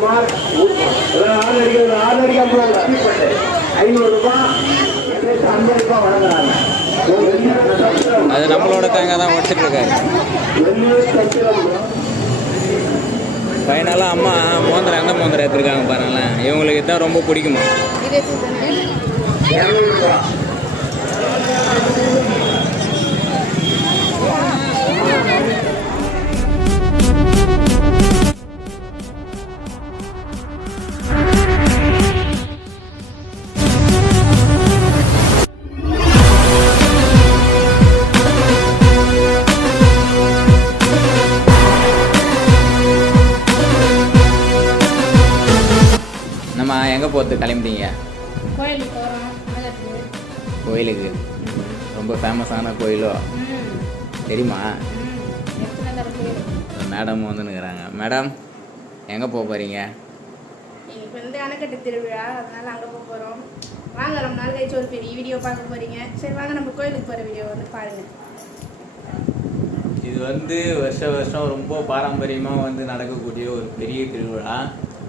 செந்தில்குமார் ஆறு அடிக்க ஆறு அடிக்க ஐம்பது ஐநூறு ரூபாய் ஐம்பது ரூபாய் வழங்குறாங்க. அது நம்மளோட தேங்காய் தான் உடச்சிட்டு இருக்காரு. ஃபைனலாக அம்மா மோந்திரம் எந்த மோந்திரம் எடுத்துருக்காங்க பாருங்களேன். இவங்களுக்கு இதான் ரொம்ப பிடிக்குமா? கோயிலுக்கு. ரொம்ப ஃபேமஸான கோயிலோ? தெரியுமா? மேடம் வந்துன்னுக்குறாங்க மேடம் எங்கே போக போகிறீங்க இன்னைக்கு வந்து அணைக்கட்டு திருவிழா. அதனால அங்கே போக போகிறோம் வாங்க ரொம்ப நாள் கழிச்சு ஒரு பெரிய வீடியோ பார்க்க போகிறீங்க சரி வாங்க நம்ம கோயிலுக்கு போகிற வீடியோ வந்து பாருங்க. இது வந்து வருஷ வருஷம் ரொம்ப பாரம்பரியமாக வந்து நடக்கக்கூடிய ஒரு பெரிய திருவிழா.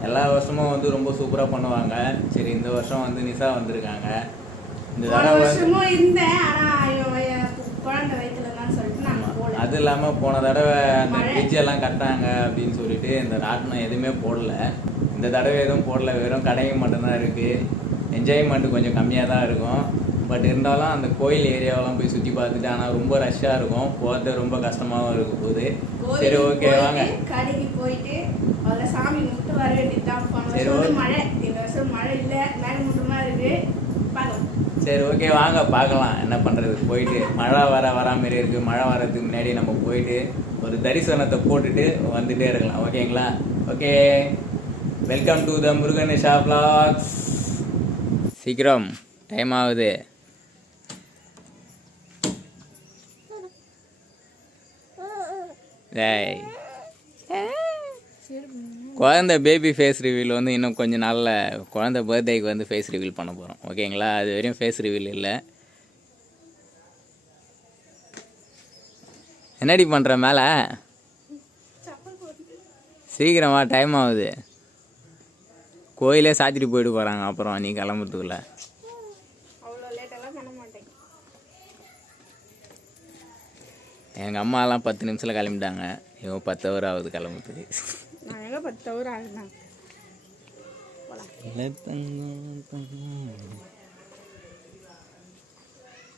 எல்லா வருஷமும் வந்து ரொம்ப சூப்பராக பண்ணுவாங்க. சரி இந்த வருஷம் வந்து நிசா வந்திருக்காங்க. தான் அது இல்லாமல் போன தடவை அந்த எல்லாம் கட்டாங்க அப்படின்னு சொல்லிட்டு இந்த ராட்டினம் எதுவுமே போடல. இந்த தடவை எதுவும் போடல. வெறும் கடையும் மட்டும்தான் இருக்குது என்ஜாய்மெண்ட் கொஞ்சம் கம்மியாக தான் இருக்கும். பட் இருந்தாலும் அந்த கோயில் ஏரியாவெல்லாம் போய் சுற்றி பார்த்துட்டு ஆனால் ரொம்ப ரஷ்ஷாக இருக்கும். போகிறது ரொம்ப கஷ்டமாகவும் இருக்க போகுது. சரி ஓகே வாங்க. கடைக்கு போயிட்டு சாமி கும்பிட்டு வர வேண்டியதுதான். போன சரி. மழை. இந்த வருஷம் மழை இல்லை. மேகமூட்டமாக இருக்கு. பார்க்கலாம் சரி ஓகே வாங்க பார்க்கலாம். என்ன பண்ணுறது போயிட்டு மழை வர வரா மாரி இருக்குது மழை வரதுக்கு முன்னாடி நம்ம போயிட்டு ஒரு தரிசனத்தை போட்டுட்டு வந்துட்டே இருக்கலாம். ஓகேங்களா ஓகே வெல்கம் டு த முருகனிஷா ப்ளாக்ஸ் சீக்கிரம் டைம் ஆகுது. டேய் குழந்த பேபி ஃபேஸ் ரிவீல் வந்து இன்னும் கொஞ்சம் நாளில் குழந்த பர்த்டேக்கு வந்து ஃபேஸ் ரிவீல் பண்ண போகிறோம் ஓகேங்களா அது வரையும் ஃபேஸ் ரிவீல் இல்லை. என்னடி பண்ணுற மேலே? சீக்கிரமாக டைம் ஆகுது. கோயிலே சாத்திட்டு போயிட்டு போகிறாங்க அப்புறம் நீ கிளம்புறதுக்குள்ள. எங்கள் அம்மாலாம் பத்து நிமிஷத்தில் கிளம்பிட்டாங்க. இவன் பத்து ஹவர் ஆகுது கிளம்புறதுக்கு. நான் எங்கே பத்து தவிர ஆகுதுண்ணா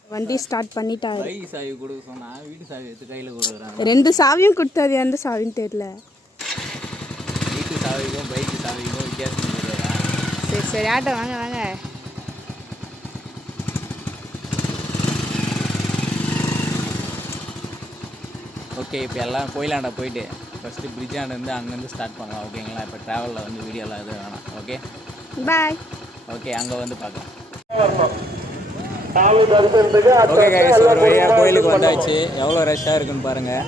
வண்டி ஸ்டார்ட் பண்ணிட்டாரு சாவி கொடுக்க சொன்னா வீட்டு சாவி எடுத்து கையில் கொடுக்குறாங்க ரெண்டு சாவியும் கொடுத்தது எந்த சாவின்னு தெரியல வீட்டு சாவிக்கும் பைக்கு சாவிக்கும் வித்தியாசம் சரி சரி ஆட்டோ வாங்க வாங்க ஓகே இப்போ எல்லாம் கோயிலாண்டா போயிட்டு ஃபஸ்ட்டு பிரிட்ஜாண்ட இருந்து அங்கேருந்து ஸ்டார்ட் பண்ணலாம் ஓகேங்களா இப்போ ட்ராவலில் வந்து வீடியோலாம் எதுவும் வேணாம் ஓகே பாய் ஓகே அங்கே வந்து பார்க்கலாம். ஓகே கைஸ் ஒரு வழியாக கோயிலுக்கு வந்தாச்சு. எவ்வளோ ரஷ்ஷாக இருக்குன்னு பாருங்கள்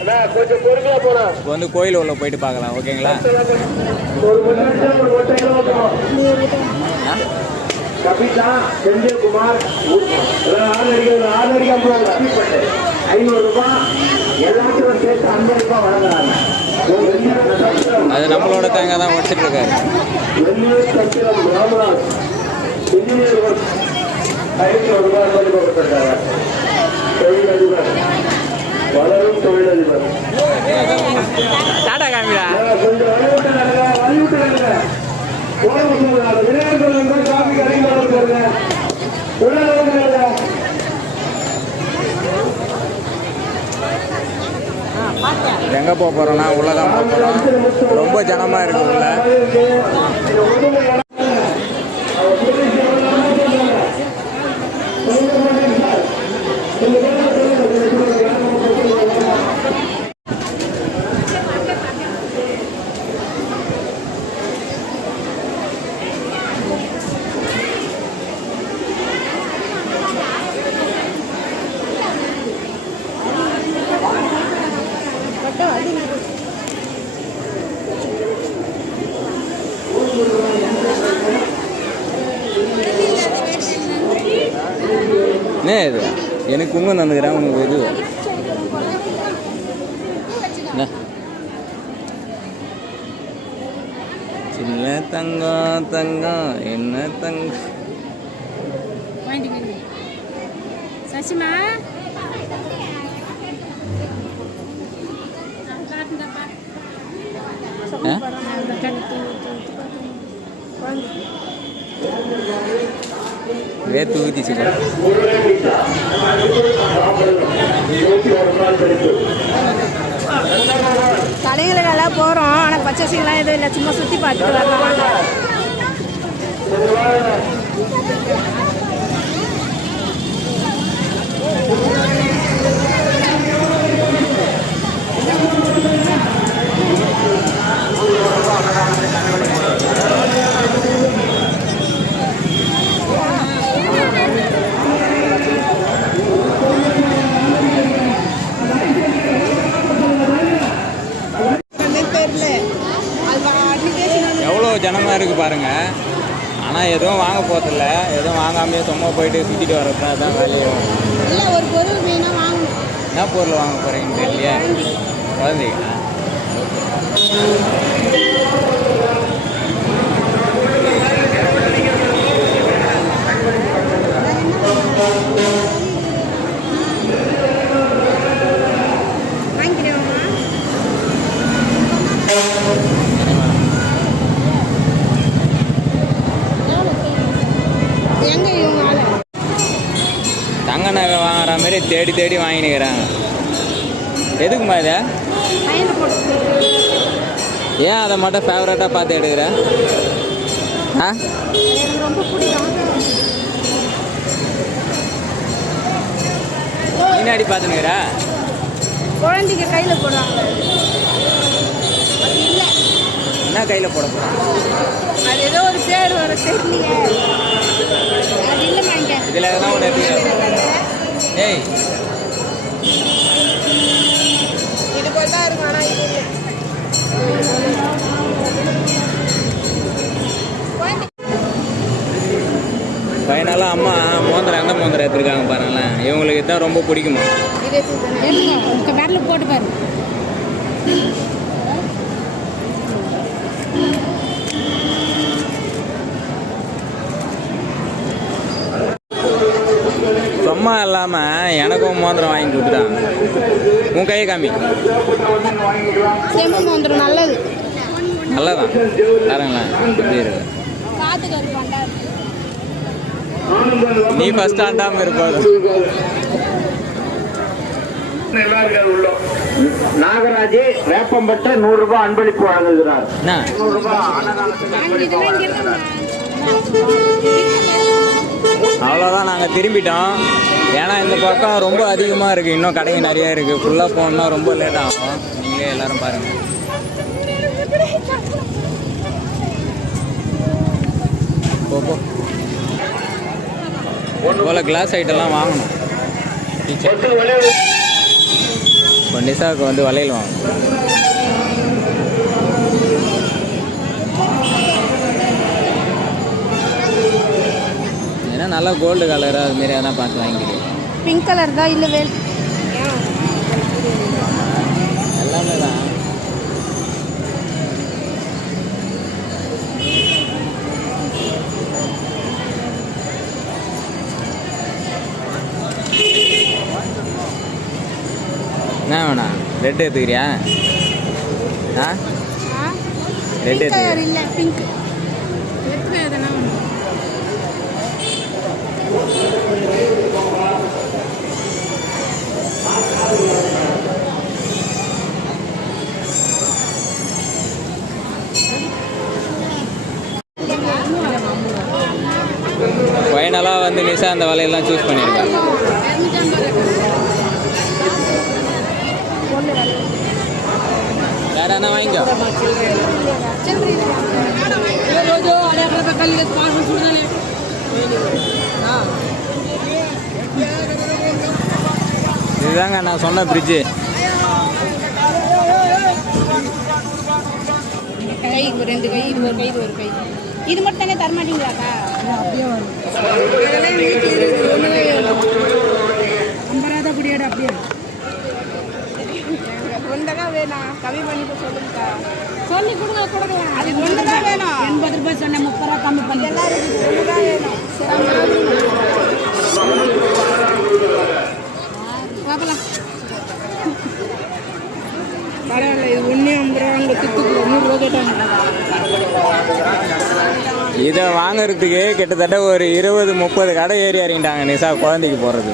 அண்ணா, கொஞ்சம் பொறுமையா போறேன் இப்போ வந்து கோயில் உள்ள போயிட்டு பார்க்கலாம் ஓகேங்களா கபிதா செந்தில்குமார் ஐநூறு ரூபாய். எல்லாத்தையும் சேர்த்து ஐம்பது ரூபாய் வழங்குறாங்க அது நம்மளோட தேங்காய் தான் உடச்சிட்டு இருக்காரு வளரும் தொழிலதிபர் டாடா காமிடா கொஞ்சம் வழிவிட்டு நடங்க எங்கே போக போகிறோன்னா உள்ளே தான் போக போகிறோம் ரொம்ப ஜனமாக இருக்கு உள்ள என்ன இது? எனக்கு குங்கம் தந்துக்கிறேன் உனக்கு இது? இல்ல தங்கம் தங்கம் என்ன தங்கம் சசிமா? ஆ? வேத்து ஊத்திச்சு நல்லா போகிறோம் ஆனால் பர்ச்சேசிங்லாம் எதுவும் இல்லை. சும்மா சுற்றி பார்த்துட்டு வரலாம் வாங்க எவ்வளோ ஜனமாக இருக்குது பாருங்க. ஆனால் எதுவும் வாங்க போகிறதில்ல எதுவும் வாங்காமையே சும்மா போயிட்டு சுற்றிட்டு வரது தான் வேலையை. இல்லை ஒரு பொருள் வேணால் வாங்கணும். என்ன பொருள் வாங்க போகிறீங்கன்னு தெரியலையே. குழந்தைங்களா வாங்கிக்கிறேம்மா மாதிரி தேடி தேடி வாங்கினுக்கிறாங்க. எதுக்குமா இதை? ஏன் அதை மட்டும் ஃபேவரட்டாக பார்த்து எடுக்கிற? ஆ? பின்னாடி பார்த்துனுக்குற? குழந்தைங்க கையில் போடுறாங்க. என்ன கையில் போட அது ஏதோ ஒரு பேர் வர தெரியலையே. அது இதில் எதனா ஒன்று ஏய். இது போல தான் இருக்கும் ஆனால் இது இல்லை. ஃபைனலாக அம்மா மோந்திரம் எந்த மோந்திரம் எடுத்துருக்காங்க பாருங்களேன் இவங்களுக்கு தான் ரொம்ப பிடிக்குமா? பேரில் போட்டு பாரு சும்மா இல்லாமல் எனக்கும் மோந்திரம் வாங்கி கொடுத்துட்டாங்க உன் கையை காமி. செம்ம வந்துடும் நல்லது. நல்லதான் தரங்களேன் எப்படி இருக்கு. நீ ஃபர்ஸ்ட் ஆண்டாமல் இருப்போது நாகராஜ் வேப்பம்பட்ட நூறு ரூபாய் அன்பளிப்பு வழங்குகிறார். அவ்வளோதான் நாங்கள் திரும்பிட்டோம். ஏன்னா இந்த பக்கம் ரொம்ப அதிகமாக இருக்குது இன்னும் கடைங்க நிறைய இருக்குது ஃபுல்லாக போகணுன்னா ரொம்ப லேட் ஆகும். நீங்களே எல்லாரும் பாருங்கள் போ போ. போல் கிளாஸ் ஐட்டம்லாம் வாங்கணும். இப்போ நிசாவுக்கு வந்து வளையல் வாங்கணும். நல்லா கோல்டு கலர் அது மாரி எதனா பார்த்து வாங்கிக்கிறேன் பிங்க் கலர் தான் இல்லை வேல் எல்லாமே தான். என்ன வேணாம் ரெட் எடுத்துக்கிறியா? ஆ? ரெட் எடுத்துக்கிறேன் இல்லை பிங்க் எதனா ஒன்று ஃபைனலாக வந்து நிஷா அந்த வலையெல்லாம் சூஸ் பண்ணியிருக்காங்க வேற என்ன வாங்கிக்கோ? இதுதாங்க நான் சொன்ன ஃப்ரிட்ஜு கை ஒரு ரெண்டு கை இது ஒரு கை இது ஒரு கை. இது மட்டும் தானே தரமாட்டீங்களாக்கா அப்படியே ரூபா குடியாடு அப்படியே. ஒன்று தான் வேணும். கம்மி பண்ணி சொல்லுங்கக்கா. சொல்லி கொடுங்க கொடுக்கலாம் அது ஒன்று தான் வேணும். ஐம்பது ரூபாய் சொன்னேன் முப்பது ரூபா கம்மி பண்ணி. பார்க்கலாம் பரவாயில்ல இது ஒன்றே ஐம்பது ரூபா அங்கே நூறுரூவா கேட்டாங்க. இதை வாங்குறதுக்கு கிட்டத்தட்ட ஒரு இருபது முப்பது கடை ஏறி இறங்கிட்டாங்க நிசா குழந்தைக்கு போகிறது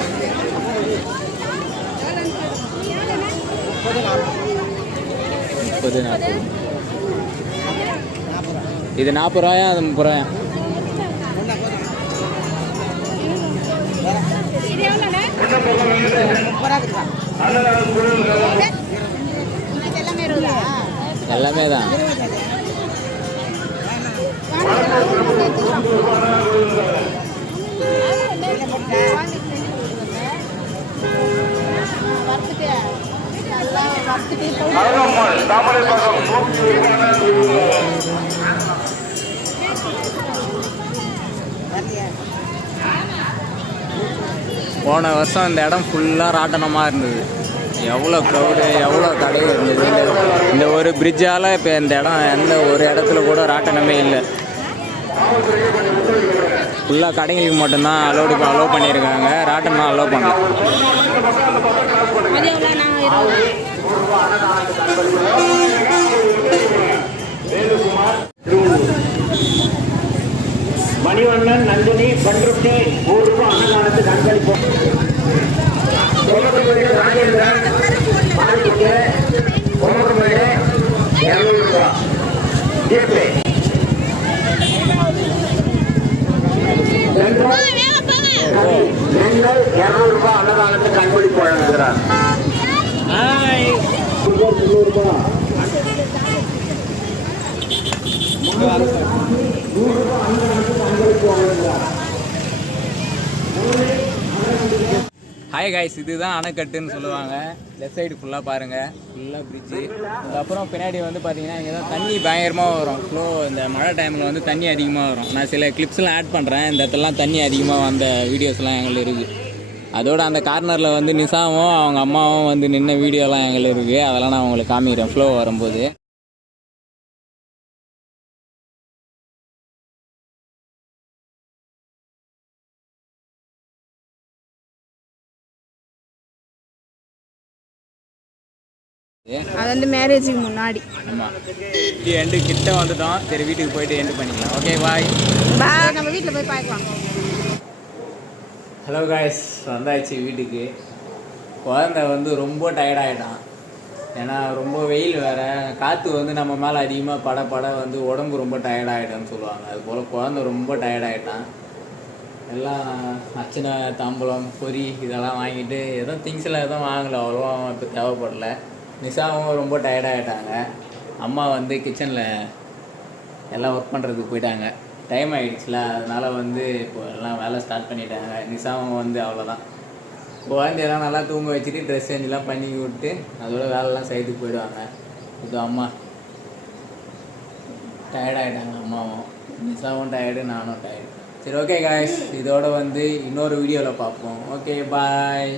முப்பது நாற்பது இது நாற்பது ரூபாயா அது முப்பது ரூபாயா? எல்லாமே தான் அழகம்மாள் தாமரைப்பாக்கம் நூற்றி போன வருஷம் இந்த இடம் ஃபுல்லாக ராட்டனமாக இருந்தது. எவ்வளோ க்ரௌடு எவ்வளோ கடை இருந்தது. இந்த- ஒரு பிரிட்ஜால் இப்போ இந்த இடம் எந்த ஒரு இடத்துல கூட ராட்டனமே இல்லை. ஃபுல்லாக கடைகளுக்கு மட்டும்தான் அலோடு அலோவ் பண்ணியிருக்காங்க. ராட்டனம் அலோவ் பண்ணல. அது மணிவண்ணன் நந்தினி பன்ருட்டி நூறு ரூபாய் அன்னதானத்துக்கு அன்பளிப்போம் ராஜேந்திரன் மாணிக்கு கோமரமேடு இருநூறு ரூபாய் ஜிபே. நீங்கள் இருநூறு ரூபாய் அன்னதானத்துக்கு அன்பளிப்பு வழங்குகிறார். முன்னூறு ரூபாய் ஹாய் காய்ஸ் இதுதான் அணைக்கட்டுன்னு சொல்லுவாங்க. லெஃப்ட் சைடு ஃபுல்லாக பாருங்கள் ஃபுல்லாக பிரிட்ஜு அதுக்கப்புறம் பின்னாடி வந்து பார்த்தீங்கன்னா இங்கே தான் தண்ணி பயங்கரமாக வரும். ஃப்ளோ இந்த மழை டைமில் வந்து தண்ணி அதிகமாக வரும். நான் சில கிளிப்ஸ்லாம் ஆட் பண்ணுறேன் இந்த இடத்துலலாம் தண்ணி அதிகமாக வந்த வீடியோஸ்லாம் எங்களுக்கு இருக்குது அதோட அந்த கார்னரில் வந்து நிசாவும் அவங்க அம்மாவும் வந்து நின்ன வீடியோலாம் எங்களுக்கு இருக்குது அதெல்லாம் நான் உங்களுக்கு காமிக்கிறேன். ஃப்ளோ வரும்போது. அது வந்து மேரேஜுக்கு முன்னாடி. ஆமாம் எண்டு கிட்ட வந்துட்டோம். சரி வீட்டுக்கு போயிட்டு எண்டு பண்ணிக்கலாம். ஓகே பாய் பா நம்ம வீட்டில் போய் பார்க்கலாம். ஹலோ காய்ஸ் வந்தாச்சு வீட்டுக்கு. குழந்தை வந்து ரொம்ப டயர்டாயிட்டான் ஏன்னா ரொம்ப வெயில் வேற. காற்று வந்து நம்ம மேலே அதிகமாக பட பட வந்து உடம்பு ரொம்ப டயர்டாயிடும்னு சொல்லுவாங்க. அது போல் குழந்தை ரொம்ப டயர்டாயிட்டான் எல்லாம் அச்சனை தாம்பூலம் பொரி இதெல்லாம் வாங்கிட்டு எதுவும் திங்ஸில் எதுவும் வாங்கலை. அவ்வளோவா இப்போ தேவைப்படல. நிசாவும் ரொம்ப டயர்டாகிட்டாங்க அம்மா வந்து கிச்சனில் எல்லாம் ஒர்க் பண்ணுறதுக்கு போயிட்டாங்க. டைம் ஆகிடுச்சுல அதனால் வந்து இப்போ எல்லாம் வேலை ஸ்டார்ட் பண்ணிட்டாங்க. நிசாவும் வந்து அவ்வளோதான் குழந்தையெல்லாம் நல்லா தூங்க வச்சுட்டு ட்ரெஸ் சேஞ்செலாம் பண்ணி விட்டு அதோட வேலைலாம் செய்துக்கு போயிடுவாங்க. இது அம்மா. டயர்டாகிட்டாங்க அம்மாவும். நிசாவும் டயர்டு நானும் டயர்டு சரி ஓகே காய்ஸ் இதோட வந்து இன்னொரு வீடியோவில் பார்ப்போம். Okay bye